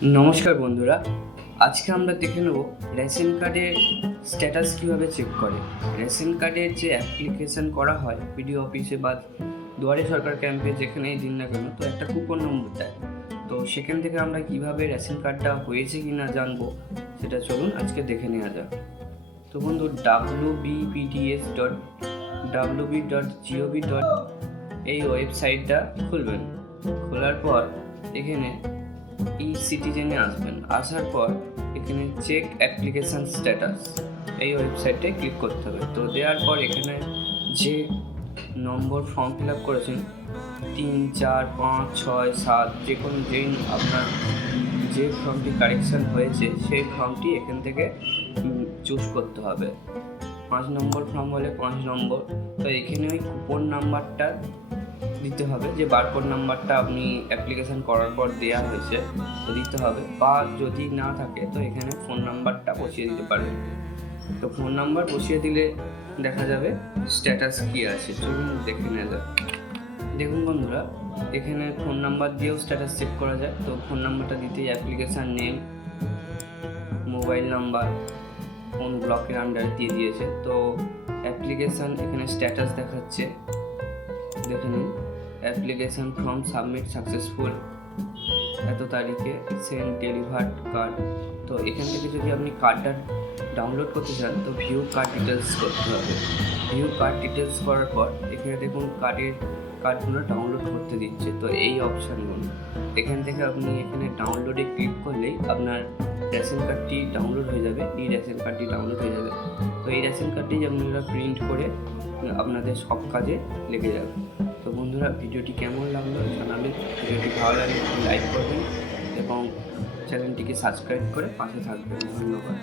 নমস্কার বন্ধুরা, আজকে আমরা দেখে নেব রেশন কার্ডের স্ট্যাটাস কীভাবে চেক করে। রেশন কার্ডের যে অ্যাপ্লিকেশন করা হয় বিডিও অফিসে বা দুয়ারে সরকার ক্যাম্পে যেখানেই দিন না কেন, তো একটা কুপন নম্বর দেয়। তো সেখান থেকে আমরা কিভাবে রেশন কার্ডটা হয়েছে কি না জানবো, সেটা চলুন আজকে দেখে নেওয়া যাক। তো বন্ধু wbpds.wb.gov. এই ওয়েবসাইটটা খুলবেন। খোলার পর এখানে সিটিজেনে আসবেন। আসার পর এখানে চেক অ্যাপ্লিকেশান স্ট্যাটাস এই ওয়েবসাইটে ক্লিক করতে হবে। তো দেওয়ার পর এখানে যে নম্বর ফর্ম ফিল আপ করেছেন 3, 4, 5, 6, 7 যে কোনো যেই আপনার যে ফর্মটি কারেকশান হয়েছে সেই ফর্মটি এখান থেকে চুজ করতে হবে। 5 নম্বর ফর্ম হলে 5 নম্বর। তো এখানে ওই কুপন নাম্বারটা দিতে হবে, যে বারকোড নাম্বারটা আপনি অ্যাপ্লিকেশান করার পর দেওয়া হয়েছে তো দিতে হবে, বা যদি না থাকে তো এখানে ফোন নাম্বারটা বসিয়ে দিতে পারবেন। তো ফোন নাম্বার বসিয়ে দিলে দেখা যাবে স্ট্যাটাস কী আছে, চলুন দেখে নেওয়া যাক। দেখুন বন্ধুরা, এখানে ফোন নাম্বার দিয়েও স্ট্যাটাস চেক করা যায়। তো ফোন নাম্বারটা দিতেই অ্যাপ্লিকেশান নেম, মোবাইল নাম্বার, কোন ব্লকের আন্ডারে দিয়ে দিয়েছে। তো অ্যাপ্লিকেশান এখানে স্ট্যাটাস দেখাচ্ছে, দেখে নিন। অ্যাপ্লিকেশান ফর্ম সাবমিট সাকসেসফুল, এত তারিখে সেন্ড ডেলিভার্ড কার্ড। তো এখান থেকে যদি আপনি কার্ডটা ডাউনলোড করতে চান তো ভিউ কার্ড ডিটেলস করতে হবে। ভিউ কার্ড ডিটেলস করার পর এখানে দেখুন কার্ডগুলো ডাউনলোড করতে দিচ্ছে। তো এই অপশানগুলো এখান থেকে আপনি এখানে ডাউনলোডে ক্লিক করলেই আপনার রেশন কার্ডটি ডাউনলোড হয়ে যাবে। এই রেশন কার্ডটি ডাউনলোড হয়ে যাবে। তো এই রেশন কার্ডটি আপনারা প্রিন্ট করে আপনাদের সব কাজে লেগে যাবে। তো বন্ধুরা, ভিডিওটি কেমন লাগলো জানাবেন। ভিডিওটি ভালো লাগলে লাইক করবেন এবং চ্যানেলটিকে সাবস্ক্রাইব করে পাশে থাকবেন। ধন্যবাদ।